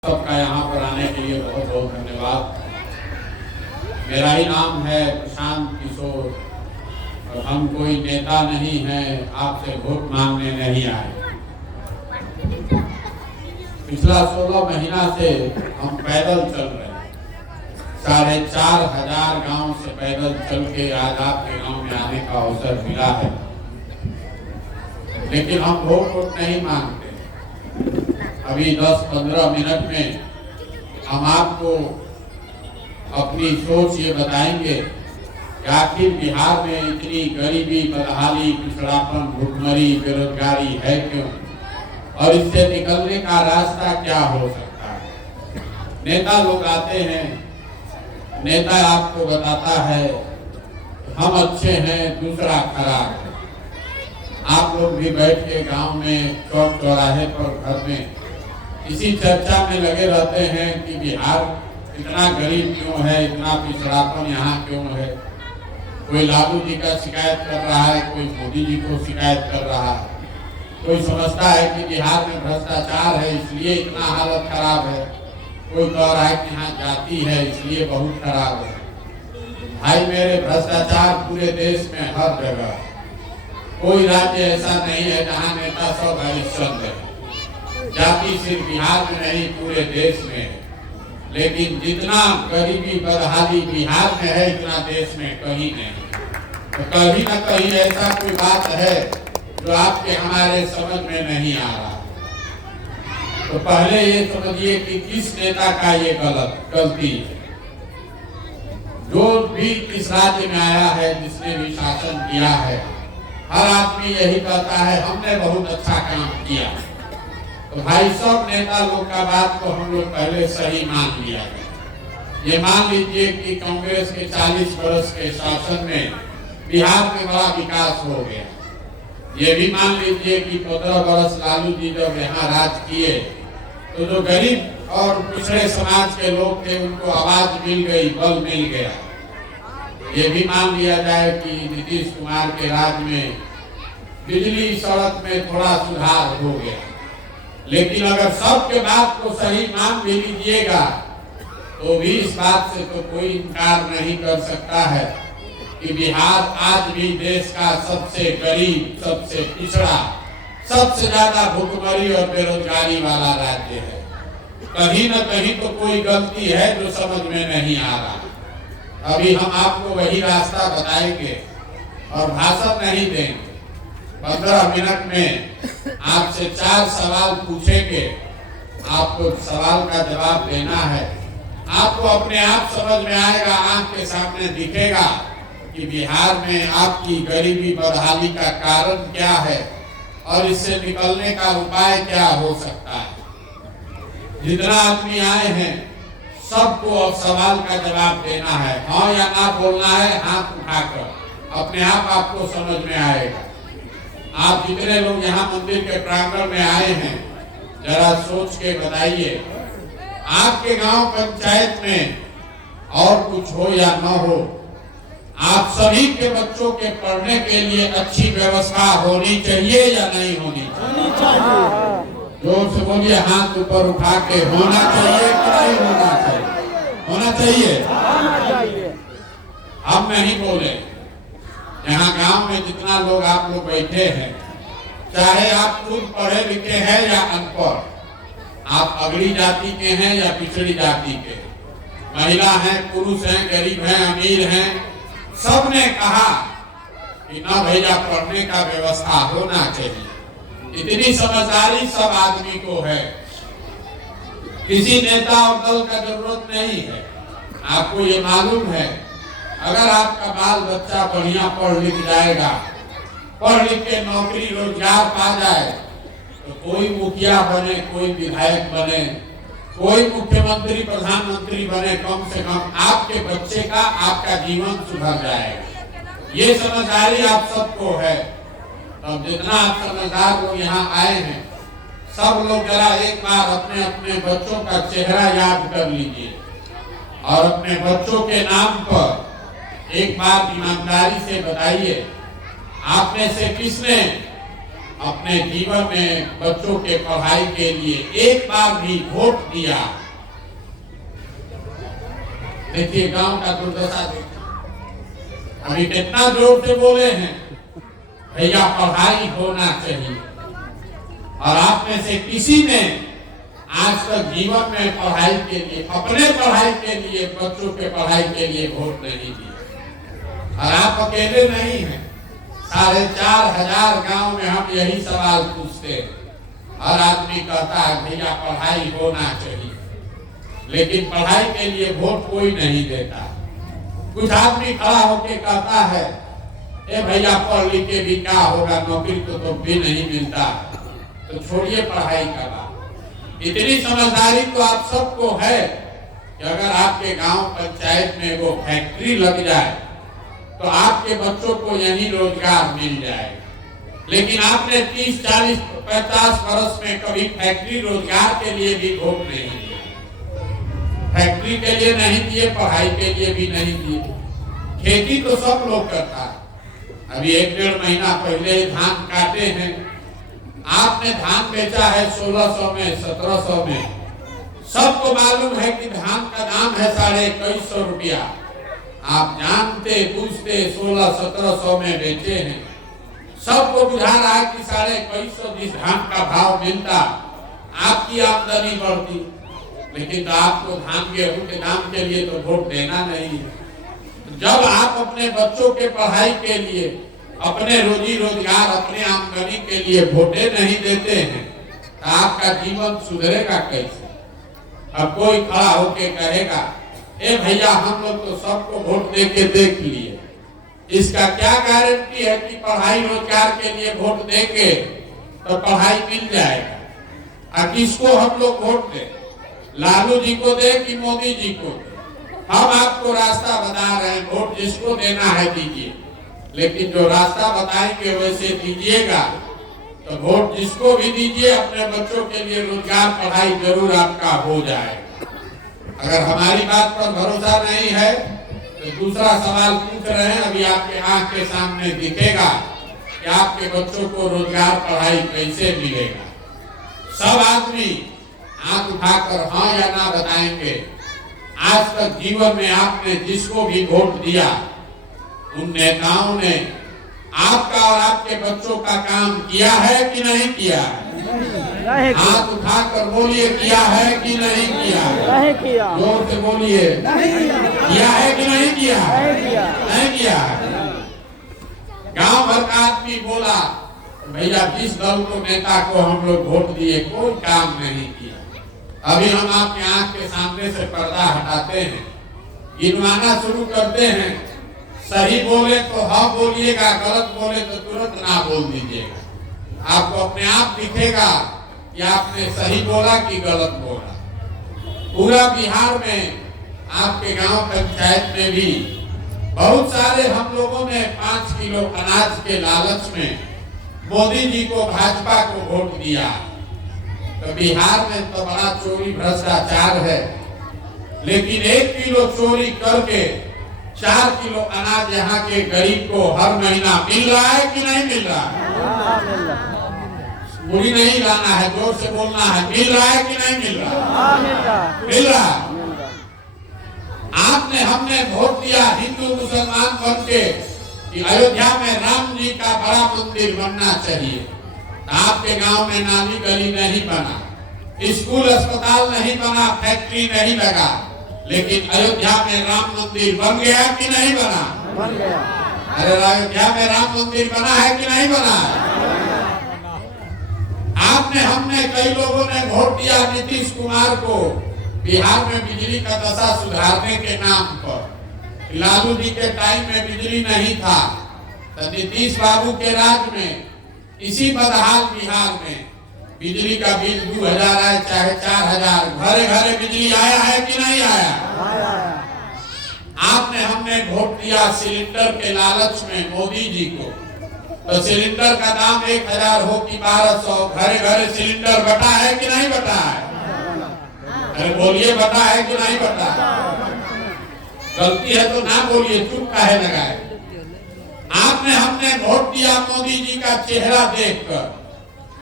सबका यहाँ पर आने के लिए बहुत बहुत धन्यवाद। मेरा ही नाम है प्रशांत किशोर और हम कोई नेता नहीं हैं, आपसे वोट मांगने नहीं आए। पिछला 16 महीना से हम पैदल चल रहे हैं। 4,500 गांव से पैदल चल के आज आपके गांव में आने का अवसर मिला है, लेकिन हम वोट नहीं मांगते। अभी 10-15 मिनट में हम आपको अपनी सोच ये बताएंगे कि आखिर बिहार में इतनी गरीबी, बदहाली, पिछड़ापन, भुखमरी, बेरोजगारी है क्यों, और इससे निकलने का रास्ता क्या हो सकता है। नेता लोग आते हैं, नेता आपको बताता है हम अच्छे हैं, दूसरा खराब है। आप लोग भी बैठ के गांव में, चौक चौराहे पर, घर में इसी चर्चा में लगे रहते हैं कि बिहार इतना गरीब क्यों है, इतना पिछड़ापन यहाँ क्यों है। कोई लालू जी का शिकायत कर रहा है, कोई मोदी जी को शिकायत कर रहा है, कोई समझता है कि बिहार में भ्रष्टाचार है इसलिए इतना हालत खराब है, कोई कह रहा है कि यहाँ जाति है इसलिए बहुत खराब है। भाई मेरे, भ्रष्टाचार पूरे देश में हर जगह, कोई राज्य ऐसा नहीं है जहाँ नेता सब हरिश्चंद्र है। जाति सिर्फ बिहार में नहीं, पूरे देश में है, लेकिन जितना गरीबी, बदहाली बिहार में है इतना देश में कहीं नहीं। तो कहीं ना कहीं ऐसा कोई बात है जो आपके हमारे समझ में नहीं आ रहा। तो पहले ये समझिए कि किस नेता का ये गलती है। जो भी इस राज्य में आया है, जिसने भी शासन किया है, हर आदमी यही कहता है हमने बहुत अच्छा काम किया। तो भाई, सब नेता लोग का बात को हम लोग पहले सही मान लिया है। ये मान लीजिए कि कांग्रेस के 40 वर्ष के शासन में बिहार में बड़ा विकास हो गया। ये भी मान लीजिए कि 15 वर्ष लालू जी जब यहाँ राज किए तो जो गरीब और पिछड़े समाज के लोग थे उनको आवाज मिल गई, बल मिल गया। ये भी मान लिया जाए कि नीतीश कुमार के राज में बिजली, सड़क में थोड़ा सुधार हो गया। लेकिन अगर सबके बात को सही मान भी लीजिएगा तो भी इस बात से तो कोई इनकार नहीं कर सकता है कि बिहार आज भी देश का सबसे गरीब, सबसे पिछड़ा, सबसे ज्यादा भुखमरी और बेरोजगारी वाला राज्य है। कहीं न कहीं तो कोई गलती है जो समझ में नहीं आ रहा। अभी हम आपको वही रास्ता बताएंगे और भाषण नहीं देंगे। 15 मिनट में आपसे 4 सवाल पूछेंगे, आपको सवाल का जवाब देना है। आपको अपने आप समझ में आएगा, आंख के सामने दिखेगा कि बिहार में आपकी गरीबी, बदहाली का कारण क्या है और इससे निकलने का उपाय क्या हो सकता है। जितना आदमी आए हैं सबको अब सवाल का जवाब देना है, हाँ या ना बोलना है, हाथ उठाकर। अपने आप आपको समझ में आएगा। आप जितने लोग यहाँ मंदिर के प्रांगण में आए हैं, जरा सोच के बताइए, आपके गांव पंचायत में और कुछ हो या न हो, आप सभी के बच्चों के पढ़ने के लिए अच्छी व्यवस्था होनी चाहिए या नहीं होनी चाहिए? जोर से बोलिए, हाथ ऊपर उठा के। होना चाहिए कि नहीं होना चाहिए? होना चाहिए। हम नहीं बोले। यहाँ गांव में जितना लोग आप लोग बैठे हैं, चाहे आप खुद पढ़े लिखे हैं या अनपढ़, आप अगड़ी जाति के हैं या पिछड़ी जाति के, महिला हैं, पुरुष हैं, गरीब हैं, अमीर हैं, सबने कहा कि ना भैया, पढ़ने का व्यवस्था होना चाहिए। इतनी समझदारी सब आदमी को है। किसी नेता और दल का जरूरत नहीं है। आपको ये मालूम है, अगर आपका बाल बच्चा बढ़िया पढ़ लिख जाएगा, पढ़ लिख के नौकरी रोजगार पा जाए, तो कोई मुखिया बने, कोई विधायक बने, कोई मुख्यमंत्री, प्रधानमंत्री बने, कम से कम आपके बच्चे का, आपका जीवन सुधर जाएगा। ये समझदारी आप सबको है। अब जितना आप समझदार लोग यहाँ आए हैं, सब लोग जरा एक बार अपने अपने बच्चों का चेहरा याद कर लीजिए और अपने बच्चों के नाम पर एक बार ईमानदारी से बताइए, आप में से किसने अपने जीवन में बच्चों के पढ़ाई के लिए एक बार भी वोट दिया। देखिए गांव का दुर्दशा देखिए, अभी कितना जोर से बोले हैं भैया पढ़ाई होना चाहिए, और आप में से किसी ने आज तक जीवन में पढ़ाई के लिए, अपने पढ़ाई के लिए, बच्चों के पढ़ाई के लिए वोट नहीं दिया। और आप अकेले नहीं हैं, 4,500 गांव में हम यही सवाल पूछते हैं। हर आदमी कहता है भैया पढ़ाई होना चाहिए, लेकिन पढ़ाई के लिए वोट कोई नहीं देता। कुछ आदमी खड़ा होके कहता है ए भैया पढ़ लिख के भी क्या होगा, नौकरी तो भी नहीं मिलता, तो छोड़िए पढ़ाई का बात। इतनी समझदारी तो आप सबको है कि अगर आपके गांव पंचायत में वो फैक्ट्री लग जाए तो आपके बच्चों को यही रोजगार मिल जाएगा। लेकिन आपने 30, 40, 50 वर्ष में कभी फैक्ट्री रोजगार के लिए भी वोट नहीं दिया, फैक्ट्री के लिए नहीं दिए, पढ़ाई के लिए भी नहीं दिए। खेती तो सब लोग करता है। अभी 1-1.5 महीना पहले धान काटे हैं, आपने धान बेचा है 1600 में, 1700 में। सबको मालूम है कि धान का दाम है 2150 रुपया। आप जानते पूछते 1600-1700 में बेचे हैं। सबको बुझा रहा है कि 2150 जिस धान का भाव मिलता आपकी आमदनी बढ़ती, लेकिन तो आपको धान गेहूं के दाम के लिए तो वोट देना नहीं है। जब आप अपने बच्चों के पढ़ाई के लिए, अपने रोजी रोजगार, अपने आमदनी के लिए वोटे नहीं देते हैं तो आपका जीवन सुधरेगा कैसे? अब कोई खड़ा होके कहेगा ए भैया हम लोग तो सबको वोट दे के देख लिए, इसका क्या गारंटी है कि पढ़ाई रोजगार के लिए वोट देंगे तो पढ़ाई मिल जाएगा? और किसको हम लोग वोट दें? लालू जी को दे कि मोदी जी को दे? हम आपको रास्ता बता रहे हैं, वोट जिसको देना है दीजिए, लेकिन जो रास्ता बताएंगे वैसे दीजिएगा। तो वोट जिसको भी दीजिए, अपने बच्चों के लिए रोजगार, पढ़ाई जरूर आपका हो जाएगा। अगर हमारी बात पर भरोसा नहीं है तो दूसरा सवाल पूछ रहे हैं, अभी आपके आंख के सामने दिखेगा कि आपके बच्चों को रोजगार, पढ़ाई कैसे मिलेगा। सब आदमी आंख उठाकर हाँ या ना बताएंगे। आज तक जीवन में आपने जिसको भी वोट दिया, उन नेताओं ने आपका और आपके बच्चों का काम किया है कि नहीं किया? हाथ उठाकर बोलिए, किया है कि नहीं किया? नहीं किया। जोर से बोलिए, किया है कि नहीं किया? नहीं किया। गांव भर का आदमी बोला भैया जिस दल को, नेता को हम लोग वोट दिए कोई काम नहीं किया। अभी हम आपके आंख के सामने से पर्दा हटाते हैं, गिनवाना शुरू करते हैं। सही बोले तो हाँ बोलिएगा, गलत बोले तो तुरंत ना बोल दीजिएगा। आपको अपने आप दिखेगा कि आपने सही बोला कि गलत बोला। पूरा बिहार में, आपके गांव पंचायत में भी बहुत सारे हम लोगों ने 5 किलो अनाज के लालच में मोदी जी को, भाजपा को वोट दिया। तो बिहार में तो बड़ा चोरी भ्रष्टाचार है, लेकिन 1 किलो चोरी करके 4 किलो अनाज यहाँ के गरीब को हर महीना मिल रहा है कि नहीं मिल रहा है? बुरी नहीं लाना है, जोर से बोलना है, मिल रहा है कि नहीं मिल रहा? मिल रहा। आपने, हमने वोट दिया हिंदू मुसलमान बन के कि अयोध्या में राम जी का बड़ा मंदिर बनना चाहिए। आपके गांव में नाली गली नहीं बना, स्कूल अस्पताल नहीं बना, फैक्ट्री नहीं लगा, लेकिन अयोध्या में राम मंदिर बन गया कि नहीं बना? बन गया। अरे अयोध्या में राम मंदिर बना है कि नहीं बना? आपने, हमने, कई लोगों ने वोट दिया नीतीश कुमार को बिहार में बिजली का दशा सुधारने के नाम पर। लालू जी के टाइम में बिजली नहीं था, तो नीतीश बाबू के राज में इसी बदहाल बिहार में बिजली का बिल 2000 आए चाहे 4000, घरे घरे बिजली आया है कि नहीं आया? आपने, हमने वोट दिया सिलेंडर के लालच में मोदी जी को, तो सिलेंडर का दाम 1000 हो कि 1200, घरे घरे सिलेंडर बटा है कि नहीं बटा है? अरे बोलिए, बटा है कि नहीं बटा? गलती है तो ना बोलिए, चुप काहे लगाए? आपने, हमने वोट दिया मोदी जी का चेहरा देखकर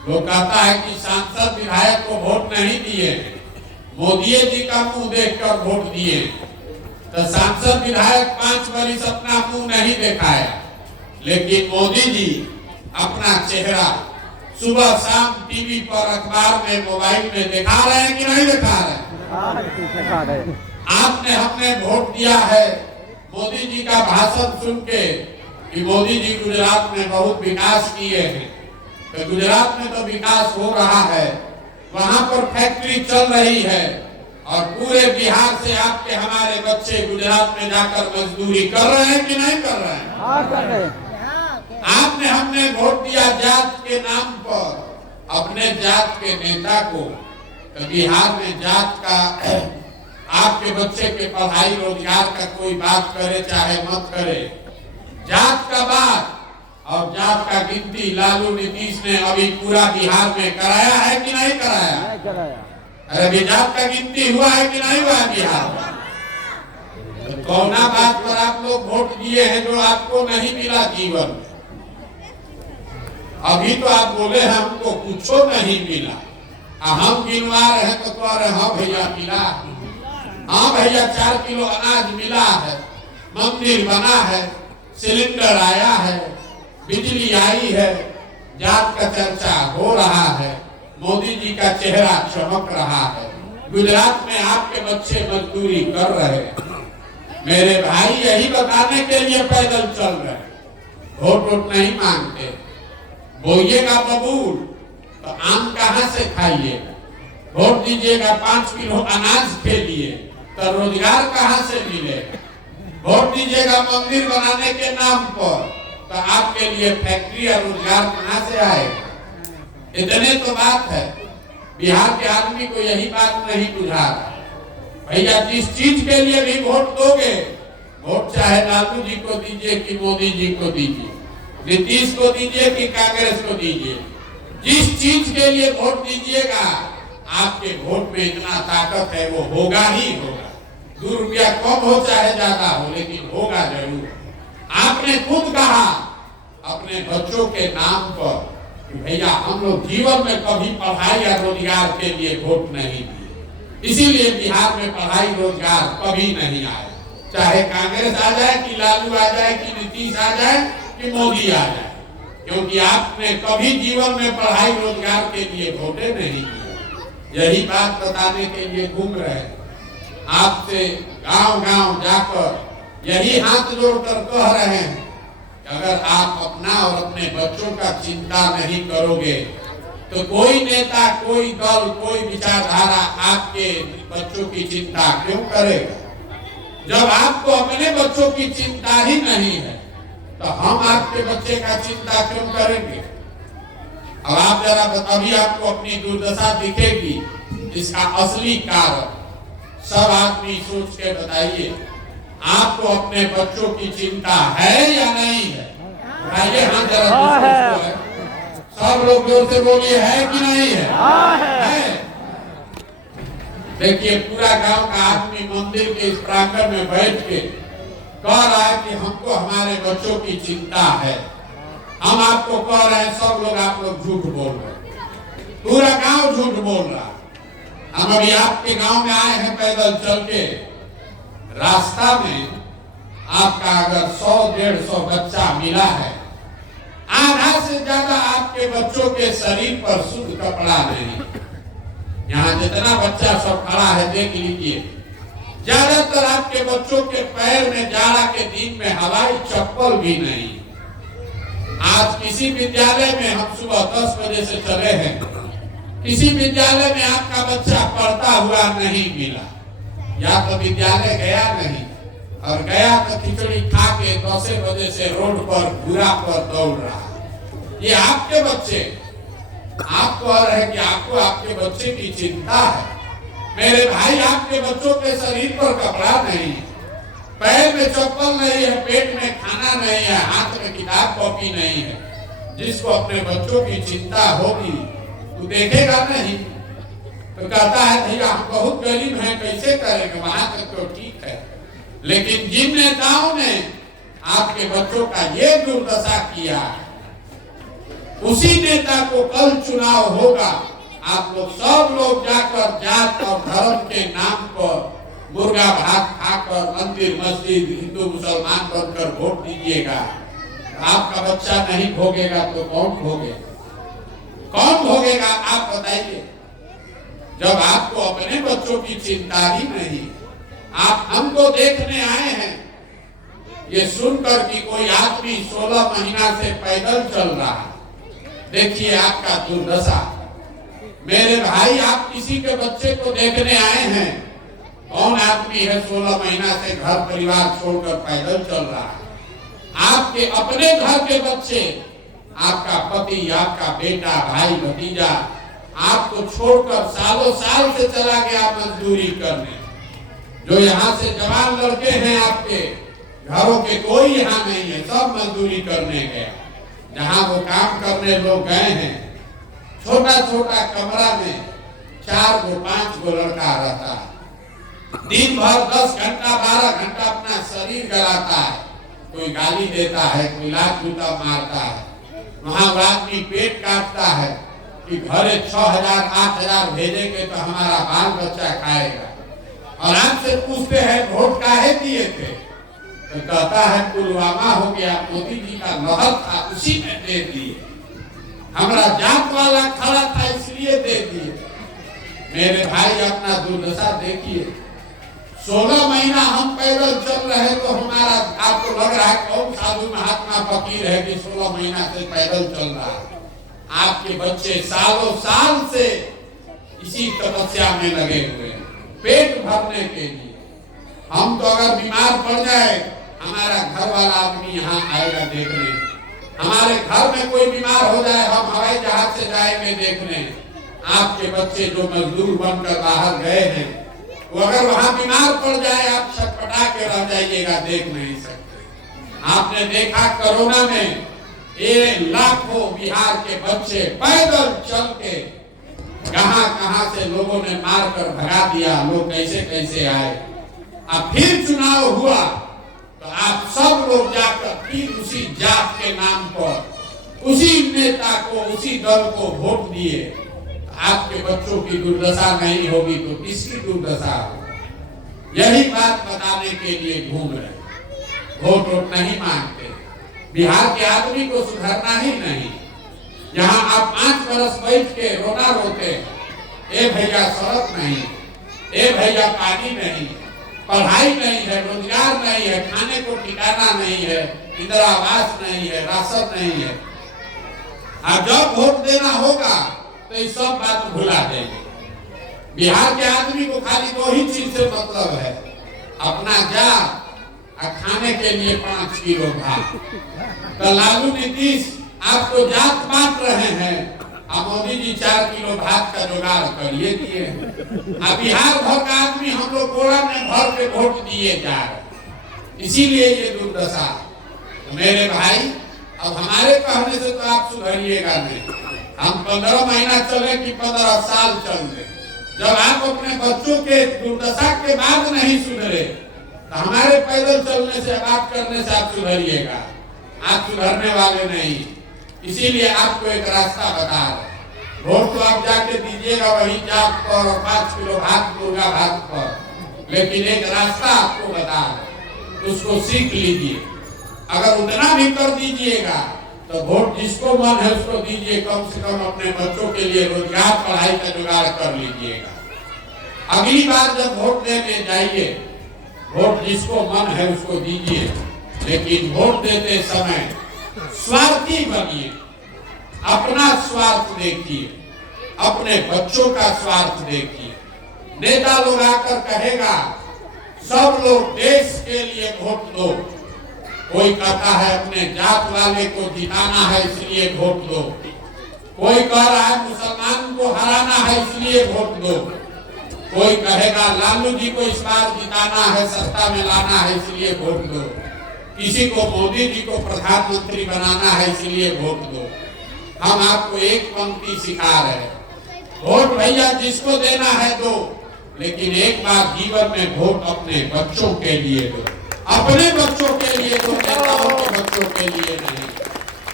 वो कहता है कि सांसद विधायक को वोट नहीं दिए, मोदी जी का मुंह देखकर वोट दिए। तो सांसद विधायक 5 वर्ष अपना मुंह नहीं दिखाया, लेकिन मोदी जी अपना चेहरा सुबह शाम टीवी पर, अखबार में, मोबाइल में दिखा रहे हैं कि नहीं दिखा रहे हैं? आपने हमने वोट दिया है मोदी जी का भाषण सुन के कि मोदी जी गुजरात में बहुत विकास किए हैं। तो गुजरात में तो विकास हो रहा है, वहां पर फैक्ट्री चल रही है और पूरे बिहार से आपके हमारे बच्चे गुजरात में जाकर मजदूरी कर रहे हैं कि नहीं कर रहे हैं? हाँ, कर रहे हैं। आपने हमने वोट दिया जात के नाम पर अपने जात के नेता को। तो बिहार में जात का, आपके बच्चे के पढ़ाई रोजगार का कोई बात करे चाहे मत करे, जात का बात और जात का गिनती लालू नीतीश ने अभी पूरा बिहार में कराया है कि नहीं कराया? नहीं कराया। अरे अभी जात का गिनती हुआ है कि नहीं हुआ बिहार में? तो कौना बात पर आप लोग वोट दिए हैं जो आपको नहीं मिला जीवन में? अभी तो आप बोले हमको कुछ नहीं मिला, हम गिनवा रहे तो कह रहे हाँ भैया मिला, हाँ भैया 4 किलो अनाज मिला है, मंदिर बना है, सिलेंडर आया है, बिजली आई है, जात का चर्चा हो रहा है, मोदी जी का चेहरा चमक रहा है, गुजरात में आपके बच्चे मजदूरी कर रहे हैं। मेरे भाई यही बताने के लिए पैदल चल रहे हैं, वोट नहीं मांगते। बोइएगा बबूल तो आम कहाँ से खाइएगा? वोट दीजिएगा 5 किलो अनाज के लिए तो रोजगार कहाँ से मिलेगा? वोट दीजिएगा मंदिर बनाने के नाम पर तो आपके लिए फैक्ट्री और रोजगार कहाँ से आएगा? इतने तो बात है। बिहार के आदमी को यही बात नहीं बुझा रहा। भैया जिस चीज के लिए भी वोट दोगे, वोट चाहे लालू जी को दीजिए कि मोदी जी को दीजिए, नीतीश को दीजिए कि कांग्रेस को दीजिए, जिस चीज के लिए वोट दीजिएगा आपके वोट में इतना ताकत है, वो होगा ही होगा। 2 रुपया कम हो चाहे ज्यादा हो, लेकिन होगा जरूर। आपने खुद कहा अपने बच्चों के नाम पर कि भैया हम लोग जीवन में कभी पढ़ाई या रोजगार के लिए वोट नहीं दिए, इसीलिए बिहार में पढ़ाई रोजगार कभी नहीं आया, चाहे कांग्रेस आ जाए कि लालू आ जाए कि नीतीश आ जाए कि मोदी आ जाए, क्योंकि आपने कभी जीवन में पढ़ाई रोजगार के लिए वोटे नहीं दिए। यही बात बताने के लिए घूम रहे हैं, आपसे गांव-गांव जाकर यही हाथ जोड़कर कह रहे हैं कि अगर आप अपना और अपने बच्चों का चिंता नहीं करोगे तो कोई नेता, कोई दल, कोई विचारधारा आपके बच्चों की चिंता क्यों करेगा? जब आपको अपने बच्चों की चिंता ही नहीं है तो हम आपके बच्चे का चिंता क्यों करेंगे? अब आप जरा अभी आपको अपनी दुर्दशा दिखेगी, इसका असली कारण सब आदमी सोच के बताइए। आपको अपने बच्चों की चिंता है या नहीं है? बताइए हाँ जरा, सब लोग जोर से बोलिए है कि नहीं है? है। देखिए पूरा गांव का आदमी मंदिर के इस प्रांगण में बैठ के कह रहा है कि हमको हमारे बच्चों की चिंता है। हम आपको कह रहे हैं सब लोग, आप लोग झूठ बोल रहे हैं, पूरा गांव झूठ बोल रहा है। हम अभी आपके गांव में आए हैं पैदल चल के, रास्ता में आपका अगर 100-150 बच्चा मिला है, आधा से ज्यादा आपके बच्चों के शरीर पर शुद्ध कपड़ा नहीं। यहाँ जितना बच्चा सब खड़ा है देख लीजिए, ज्यादातर आपके बच्चों के पैर में जाड़ा के दिन में हवाई चप्पल भी नहीं। आज किसी विद्यालय में हम सुबह 10 बजे से चले हैं, किसी विद्यालय में आपका बच्चा पढ़ता हुआ नहीं मिला, या तो विद्यालय गया नहीं और गया तो खिचड़ी खा के 10 बजे से रोड पर घूरा पर दौड़ रहा। ये आपके बच्चे, आप कह रहे हैं कि आपको आपके बच्चे की चिंता है। मेरे भाई आपके बच्चों के शरीर पर कपड़ा नहीं, पैर में चप्पल नहीं है, पेट में खाना नहीं है, हाथ में किताब कॉपी नहीं है। जिसको अपने बच्चों की चिंता होगी तो देखेगा नहीं, तो कहता है भैया हम बहुत गरीब हैं, कैसे करेंगे? वहां तक तो ठीक है, लेकिन जिन नेताओं ने आपके बच्चों का ये दुर्दशा किया, उसी नेता को कल चुनाव होगा। आप लोग सब लोग जाकर जात और धर्म के नाम पर मुर्गा भात खाकर मंदिर मस्जिद हिंदू मुसलमान बनकर वोट दीजिएगा। आपका बच्चा नहीं भोगेगा तो कौन भोगेगा? कौन भोगेगा आप बताइए। जब आपको अपने बच्चों की चिंता ही नहीं, आप हमको देखने आए हैं ये सुनकर कि कोई आदमी 16 महीना से पैदल चल रहा है। देखिए आपका दुर्दशा। मेरे भाई, आप किसी के बच्चे को देखने आए हैं? कौन आदमी है 16 महीना से घर परिवार छोड़कर पैदल चल रहा है? आपके अपने घर के बच्चे, आपका पति, आपका बेटा, भाई, भतीजा आपको छोड़कर सालों साल से चला गया मजदूरी करने। जो यहाँ से जवान लड़के हैं आपके घरों के, कोई यहाँ नहीं है, सब मजदूरी करने गया। जहाँ वो काम करने लोग गए हैं, छोटा छोटा कमरा में 4 गो 5 गो लड़का रहता है। दिन भर 10 घंटा 12 घंटा अपना शरीर गलाता है। कोई गाली देता है, कोई लात जूता मारता है। वहाँ आदमी पेट काटता है कि घरे 6000 8000 भेजेंगे तो हमारा बाल बच्चा खाएगा। और आपसे पूछते हैं वोट काहे दिए थे, तो कहता है पुलवामा हो गया, मोदी जी का लहर था उसी में दे दिए, हमारा जात वाला खड़ा था इसलिए दे दिए। मेरे भाई अपना दुर्दशा देखिए। 16 महीना हम पैदल चल रहे तो हमारा, आपको लग रहा है कौन साधु महात्मा फकीर है कि 16 महीना से पैदल चल रहा है? आपके बच्चे सालों साल से इसी तपस्या में लगे हुए हैं, पेट भरने के लिए। हम तो अगर बीमार पड़ जाए, हमारा घर वाला आदमी यहाँ आएगा देखने। हमारे घर में कोई बीमार हो जाए, हम हवाई जहाज से जाएंगे देखने। आपके बच्चे जो मजदूर बनकर बाहर गए हैं, वो अगर वहां बीमार पड़ जाए, आप छटपटा के रह जाइएगा, देख नहीं सकते। आपने देखा कोरोना में ये लाखों बिहार के बच्चे पैदल चल के कहां से लोगों ने मार कर भगा दिया, लोग कैसे कैसे आए। अब फिर चुनाव हुआ तो आप सब लोग जाकर फिर उसी जात के नाम पर उसी नेता को, उसी दल को वोट दिए। आपके बच्चों की दुर्दशा नहीं होगी तो किसकी दुर्दशा होगी? यही बात बताने के लिए घूम रहे। वोट नहीं मांगते। बिहार के आदमी को सुधरना ही नहीं। यहाँ आप 5 बरस बैठ के रोना रोते, ए भैया सड़क नहीं, ए भैया पानी नहीं, पढ़ाई नहीं है, रोजगार नहीं है, खाने को ठिकाना नहीं है, इंदिरा आवास नहीं है, राशन नहीं है। और जब वोट देना होगा तो ये सब बात भुला देंगे। बिहार के आदमी को खाली 2 ही चीज से मतलब है, अपना जा और खाने के लिए 5 किलो भात। तो लालू नीतीश आपको जात बांट रहे हैं, अब मोदी जी 4 किलो भात का जुगाड़ करिए दिए। अब बिहार भर का आदमी हम लोग बोरा में भर के वोट दिए जा रहे, इसीलिए ये दुर्दशा। तो मेरे भाई, अब हमारे कहने से तो आप सुधरिएगा नहीं। हम 15 महीना चले कि 15 साल चल रहे, जब आप अपने बच्चों के दुर्दशा के बाद नहीं सुधरे तो हमारे पैदल चलने से, बात करने से आप सुधरिएगा। आप सुधरने वाले नहीं। इसीलिए आपको एक रास्ता बता रहे। वोट तो आप जाके दीजिएगा वही जात पर और 5 किलो भात, मुर्गा भात पर, लेकिन एक रास्ता आपको बता रहे, उसको सीख लीजिए। अगर उतना भी कर दीजिएगा तो वोट जिसको मन है उसको दीजिए। कम से कम अपने बच्चों के लिए रोजगार, पढ़ाई का जुगाड़ कर लीजिएगा। अगली बार जब वोट देने जाइए, वोट जिसको मन है उसको दीजिए, लेकिन वोट देते समय स्वार्थी बनिए। अपना स्वार्थ देखिए, अपने बच्चों का स्वार्थ देखिए। नेता लोग आकर कहेगा सब लोग देश के लिए वोट दो, कोई कहता है अपने जात वाले को जिताना है इसलिए वोट दो, कोई कह रहा है मुसलमान को हराना है इसलिए वोट दो, कोई कहेगा लालू जी को इस बार जिताना है, सत्ता में लाना है इसलिए वोट दो, किसी को मोदी जी को प्रधानमंत्री बनाना है इसलिए वोट दो। हम आपको एक पंक्ति सिखा रहे हैं, वोट भैया जिसको देना है दो, लेकिन एक बार जीवन में वोट अपने बच्चों के लिए दो, अपने बच्चों के लिए दो, नेताओं के बच्चों के लिए नहीं।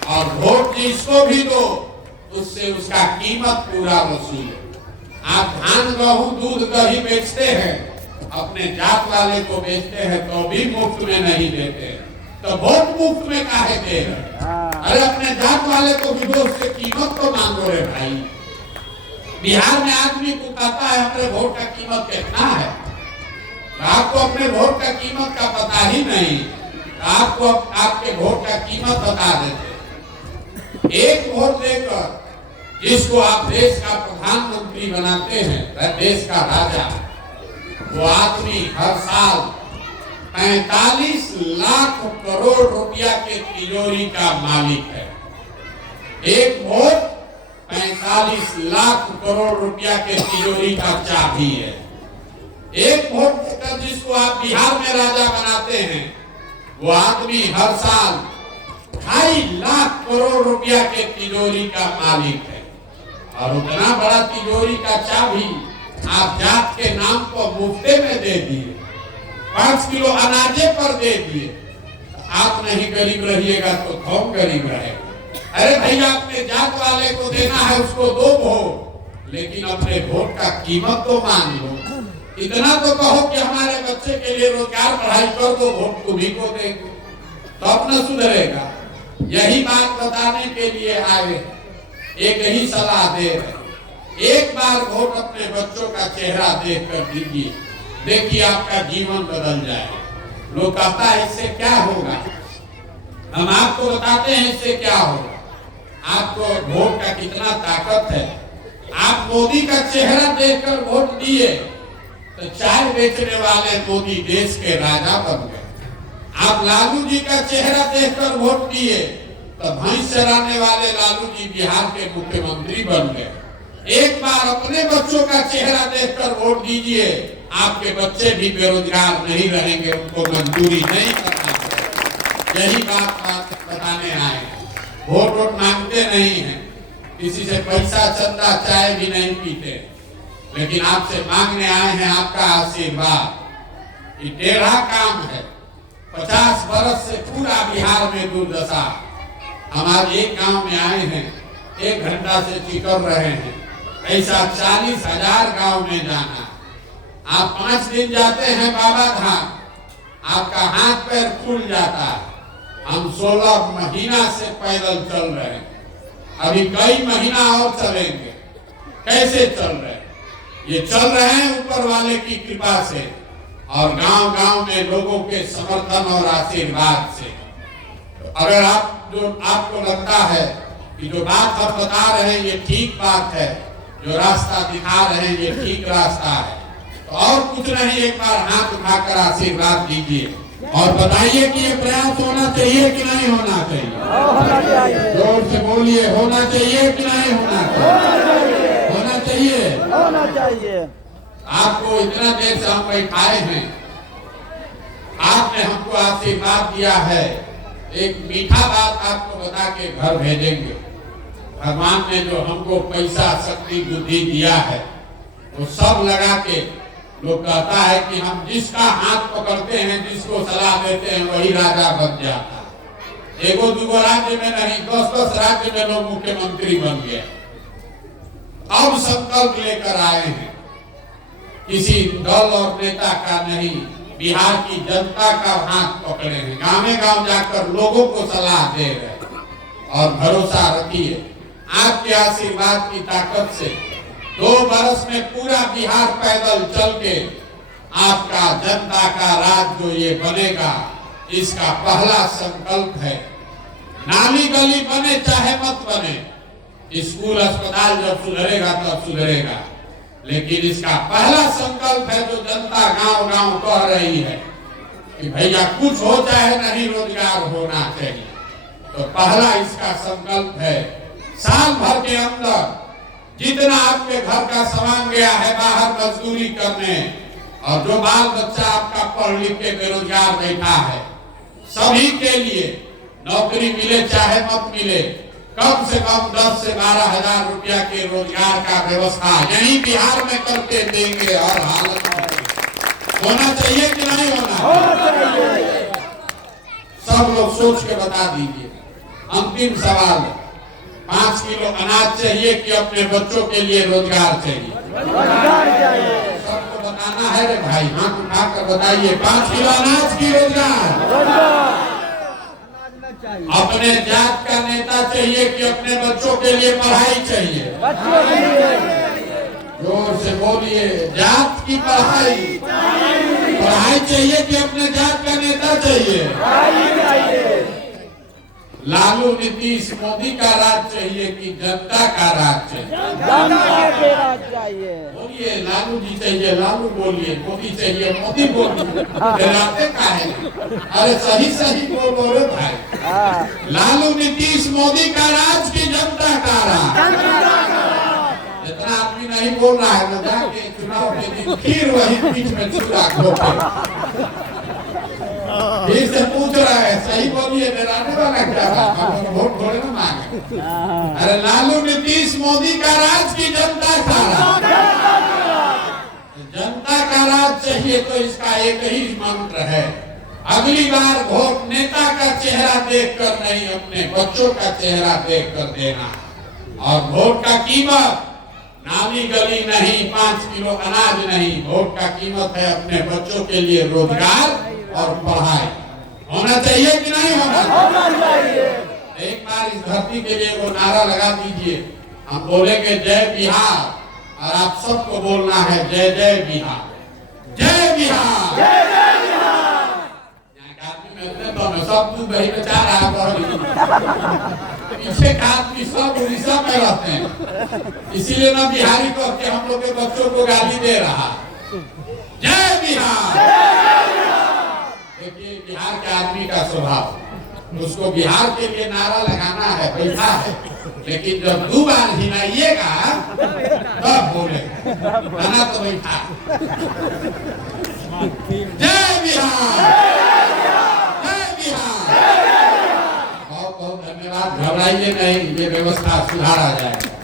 और वोट जिसको भी दो उससे उसका कीमत पूरा वसूल। आप धान गेहूं दूध दही बेचते हैं, अपने जात वाले को बेचते हैं तो भी मुफ्त में नहीं देते, तो वोट मुफ्त में काहे दे रहे? अरे अपने जात वाले को भी दो, उससे कीमत तो मांगो रे भाई। बिहार में आदमी को कहता है अपने वोट का कीमत कितना है, आपको अपने वोट का कीमत का पता ही नहीं, आपको आपके वोट का कीमत बता देते। एक वोट देकर जिसको आप देश का प्रधानमंत्री बनाते हैं, देश का राजा, वो आदमी हर साल 45 लाख करोड़ रुपया के तिजोरी का मालिक है। एक वोट 45 लाख करोड़ रुपया के तिजोरी का चाबी है। एक वोट देकर जिसको आप बिहार में राजा बनाते हैं, वो आदमी हर साल 2.5 लाख करोड़ रुपया के तिजोरी का मालिक है। और उतना बड़ा तिजोरी का चाबी आप जात के नाम पर मुफ्ते में दे दिए, 5 किलो अनाजे पर दे दिए। आप नहीं गरीब रहिएगा तो कौन गरीब रहेगा? अरे भैया अपने जात वाले को देना है उसको दो वोट, लेकिन अपने वोट का कीमत तो मान लो। इतना तो कहो कि हमारे बच्चे के लिए रोजगार पढ़ाई कर दो, वोट तुम्ही को देंगे तो अपना सुधरेगा। यही बात बताने के लिए आए, एक ही सलाह दे रहे, एक बार वोट अपने बच्चों का चेहरा देख कर दीजिए, देखिए आपका जीवन बदल जाएगा। लोग कहता है इससे क्या होगा, हम आपको बताते हैं इससे क्या होगा। आपको वोट का कितना ताकत है। आप मोदी का चेहरा देखकर वोट दिए तो चाय बेचने वाले मोदी देश के राजा बन गए। आप लालू जी का चेहरा देखकर वोट दिए तो भैंस चराने वाले लालू जी बिहार के मुख्यमंत्री बन गए। एक बार अपने बच्चों का चेहरा देखकर वोट दीजिए, आपके बच्चे भी बेरोजगार नहीं रहेंगे, उनको मजदूरी नहीं करना पड़ेगा। यही बात बताने आए। वोट मांगते नहीं हैं, किसी से पैसा चंदा चाय भी नहीं पीते, लेकिन आपसे मांगने आए हैं आपका आशीर्वाद। ये टेढ़ा काम है। 50 बरस से पूरा बिहार में दुर्दशा। हम आज एक गांव में आए हैं, 1 घंटा से टिकर रहे हैं। ऐसा 40,000 गांव में जाना। आप 5 दिन जाते हैं बाबा धाम, आपका हाथ पैर फूल जाता है। हम 16 महीना से पैदल चल रहे हैं, अभी कई महीना और चलेंगे। कैसे चल रहे हैं? ये चल रहे हैं ऊपर वाले की कृपा से और गांव-गांव में लोगों के समर्थन और आशीर्वाद से। अगर आपको लगता है कि जो बात हम बता रहे हैं ये ठीक बात है, जो रास्ता दिखा रहे हैं ये ठीक रास्ता है, तो और कुछ नहीं, एक बार हाथ उठाकर आशीर्वाद दीजिए और बताइए कि ये प्रयास होना चाहिए कि नहीं होना चाहिए। जोर से बोलिए, होना चाहिए कि नहीं होना चाहिए? होना चाहिए, होना चाहिए। आपको इतना देर से हम बैठाए हैं, आपने हमको आशीर्वाद दिया है। एक मीठा बात आपको बता के घर भेजेंगे। भगवान ने जो हमको पैसा शक्ति बुद्धि दिया है वो सब लगा के, लोग कहता है कि हम जिसका हाथ पकड़ते हैं, जिसको सलाह देते हैं, वही राजा बन जाता है। एगो दूगो राज्य में नहीं, 10-10 राज्य में लोग मुख्यमंत्री बन गए। अब संकल्प लेकर आए हैं, किसी दल और नेता का नहीं, बिहार की जनता का हाथ पकड़े हैं। गांव-गांव जाकर लोगों को सलाह दे रहे हैं और भरोसा रखिए आपके आशीर्वाद की ताकत से 2 बरस में पूरा बिहार पैदल चल के आपका जनता का राज जो ये बनेगा, इसका पहला संकल्प है। नाली गली बने चाहे मत बने, स्कूल अस्पताल जब सुधरेगा तब सुधरेगा, लेकिन इसका पहला संकल्प है जो जनता गांव-गांव कह रही है कि भैया कुछ हो चाहे नहीं, रोजगार होना चाहिए। तो पहला इसका संकल्प है, साल भर के अंदर जितना आपके घर का सामान गया है बाहर मजदूरी करने, और जो बाल बच्चा आपका पढ़ लिख के बेरोजगार बैठा है, सभी के लिए नौकरी मिले चाहे मत मिले, कम से कम 10 से 12 हजार रुपया के रोजगार का व्यवस्था यही बिहार में करके देंगे। और हालत होना चाहिए कि नहीं होना चाहिए? सब लोग सोच के बता दीजिए। अंतिम सवाल, 5 किलो अनाज चाहिए कि अपने बच्चों के लिए रोजगार चाहिए? सबको बताना है रे भाई, हाथ उठाकर बताइए, 5 किलो अनाज की रोजगार? अपने जात का नेता चाहिए कि अपने बच्चों के लिए पढ़ाई चाहिए? जोर से बोलिए, जात की पढ़ाई चाहिए कि अपने जात का नेता चाहिए? लालू नीतीश मोदी का राज चाहिए कि जनता का राज चाहिए? बोलिए, लालू जी चाहिए, लालू बोलिए, मोदी चाहिए, मोदी बोलिए, डराते का है? अरे सही बोलो रे भाई। लालू नीतीश मोदी का राज की जनता का राज? जितना आदमी नहीं बोल रहा है ना, जाके चुनाव के दिन फिर वही बीच में चूल्हा घोटे। फिर से पूछ रहा है, सही बोलिए, डराने वाला क्या है? हम वोट थोड़े ना मांगे। अरे लालू नीतीश मोदी का राज की जनता का राज? जनता का राज चाहिए तो इसका एक ही मंत्र है, अगली बार वोट नेता का चेहरा देखकर नहीं, अपने बच्चों का चेहरा देखकर देना। और वोट का कीमत नाली गली नहीं, 5 किलो अनाज नहीं, वोट का कीमत है अपने बच्चों के लिए रोजगार और पढ़ाई। होना चाहिए कि नहीं होना चाहिए? एक बार इस धरती के लिए वो नारा लगा दीजिए, हम बोलेंगे जय बिहार, और आप सबको बोलना है जय जय बिहार, जय बिहार, जय जय बिहार। यहाँ आदमी मिलते तो हमें सब दूध दही में चाह रहा है, पीछे का आदमी सब उड़ीसा में रहते हैं, इसीलिए ना बिहारी कह के हम लोग के बच्चों को गाली दे रहा। जय बिहार। देखिए, बिहार के आदमी का स्वभाव, उसको बिहार के लिए नारा लगाना है, बैठा है, लेकिन जब 2 बार हिलाइएगा तब बोलेगा, गाना तो बैठा। जय बिहार, जय बिहार। बहुत बहुत धन्यवाद। घबराइए नहीं, ये व्यवस्था सुधारा जाएगा।